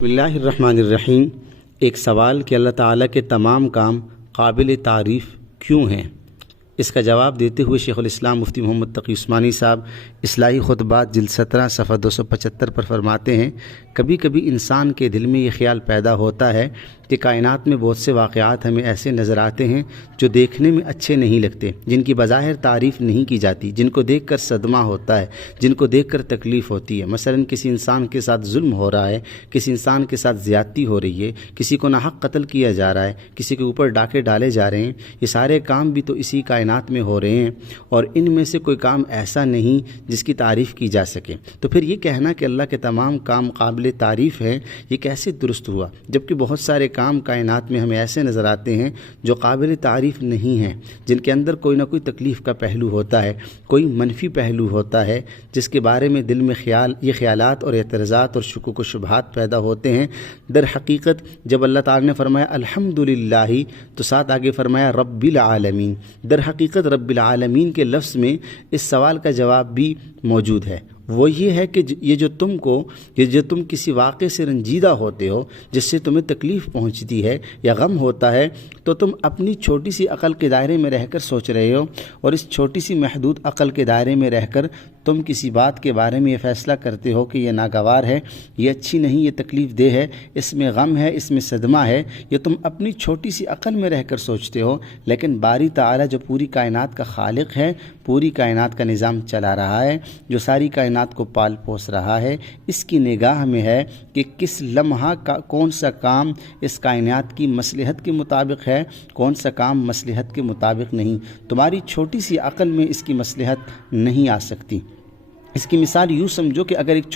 بسم اللہ الرحمن الرحیم۔ ایک سوال کہ اللہ تعالیٰ کے تمام کام قابل تعریف کیوں ہیں؟ اس کا جواب دیتے ہوئے شیخ الاسلام مفتی محمد تقی عثمانی صاحب اصلاحی خطبات جلد 17 صفحہ 275 پر فرماتے ہیں، کبھی کبھی انسان کے دل میں یہ خیال پیدا ہوتا ہے کہ کائنات میں بہت سے واقعات ہمیں ایسے نظر آتے ہیں جو دیکھنے میں اچھے نہیں لگتے، جن کی بظاہر تعریف نہیں کی جاتی، جن کو دیکھ کر صدمہ ہوتا ہے، جن کو دیکھ کر تکلیف ہوتی ہے۔ مثلا کسی انسان کے ساتھ ظلم ہو رہا ہے، کسی انسان کے ساتھ زیادتی ہو رہی ہے، کسی کو ناحق قتل کیا جا رہا ہے، کسی کے اوپر ڈاکے ڈالے جا رہے ہیں۔ یہ سارے کام بھی تو اسی کائنات میں ہو رہے ہیں، اور ان میں سے کوئی کام ایسا نہیں جس کی تعریف کی جا سکے۔ تو پھر یہ کہنا کہ اللہ کے تمام کام قابل تعریف ہیں، یہ کیسے درست ہوا؟ جبکہ بہت سارے کام کائنات میں ہمیں ایسے نظر آتے ہیں جو قابل تعریف نہیں ہیں، جن کے اندر کوئی نہ کوئی تکلیف کا پہلو ہوتا ہے، کوئی منفی پہلو ہوتا ہے، جس کے بارے میں دل میں یہ خیالات اور اعتراضات اور شکوک و شبہات پیدا ہوتے ہیں۔ در حقیقت جب اللہ تعالیٰ نے فرمایا الحمدللہ تو ساتھ آگے فرمایا رب العالمین، در حقیقت رب العالمین کے لفظ میں اس سوال کا جواب بھی موجود ہے۔ وہ یہ ہے کہ یہ جو تم کسی واقعے سے رنجیدہ ہوتے ہو، جس سے تمہیں تکلیف پہنچتی ہے یا غم ہوتا ہے، تو تم اپنی چھوٹی سی عقل کے دائرے میں رہ کر سوچ رہے ہو، اور اس چھوٹی سی محدود عقل کے دائرے میں رہ کر تم کسی بات کے بارے میں یہ فیصلہ کرتے ہو کہ یہ ناگوار ہے، یہ اچھی نہیں، یہ تکلیف دہ ہے، اس میں غم ہے، اس میں صدمہ ہے۔ یہ تم اپنی چھوٹی سی عقل میں رہ کر سوچتے ہو، لیکن باری تعالیٰ جو پوری کائنات کا خالق ہے، پوری کائنات کا نظام چلا رہا ہے، جو ساری کائنات کو پال پوس رہا ہے، اس کی نگاہ میں ہے کہ کس لمحہ کون سا کام اس کائنات کی مصلحت کے مطابق ہے، کون سا کام مصلحت کے مطابق نہیں۔ تمہاری چھوٹی سی عقل میں اس کی مصلحت نہیں آ سکتی۔ اس کی مثال یوں سمجھو کہ اگر ایک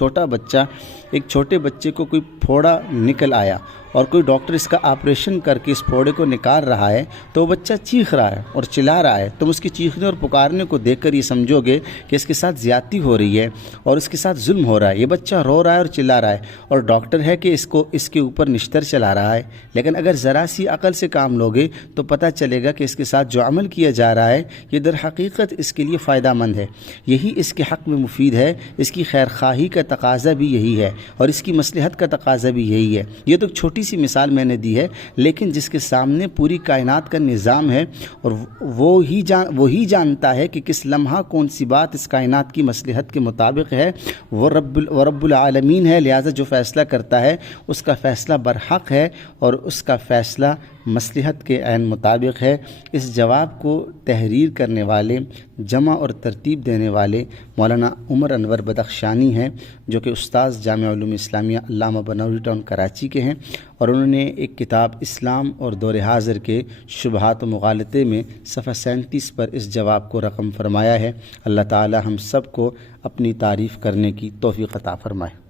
چھوٹے بچے کو کوئی پھوڑا نکل آیا اور کوئی ڈاکٹر اس کا آپریشن کر کے اس پھوڑے کو نکال رہا ہے، تو وہ بچہ چیخ رہا ہے اور چلا رہا ہے۔ تم اس کی چیخنے اور پکارنے کو دیکھ کر یہ سمجھو گے کہ اس کے ساتھ زیادتی ہو رہی ہے اور اس کے ساتھ ظلم ہو رہا ہے، یہ بچہ رو رہا ہے اور چلا رہا ہے، اور ڈاکٹر ہے کہ اس کے اوپر نشتر چلا رہا ہے۔ لیکن اگر ذرا سی عقل سے کام لوگے تو پتہ چلے گا کہ اس کے ساتھ جو عمل کیا جا رہا ہے یہ در حقیقت اس کے لیے فائدہ مند ہے، یہی اس کے حق میں مفید ہے، اس کی خیر خواہی کا تقاضا بھی یہی ہے، اور اس کی مصلحت کا تقاضا بھی یہی ہے۔ یہ تو چھوٹی سی مثال میں نے دی ہے، لیکن جس کے سامنے پوری کائنات کا نظام ہے، اور وہی جانتا ہے کہ کس لمحہ کون سی بات اس کائنات کی مصلحت کے مطابق ہے، وہ رب العالمین ہے۔ لہذا جو فیصلہ کرتا ہے اس کا فیصلہ برحق ہے، اور اس کا فیصلہ مصلحت کے عین مطابق ہے۔ اس جواب کو تحریر کرنے والے، جمع اور ترتیب دینے والے مولانا عمر انور بدخشانی ہیں، جو کہ استاذ جامعہ علوم اسلامیہ علامہ بنوری ٹاؤن کراچی کے ہیں، اور انہوں نے ایک کتاب اسلام اور دور حاضر کے شبہات و مغالطے میں صفحہ 37 پر اس جواب کو رقم فرمایا ہے۔ اللہ تعالی ہم سب کو اپنی تعریف کرنے کی توفیق عطا فرمائے۔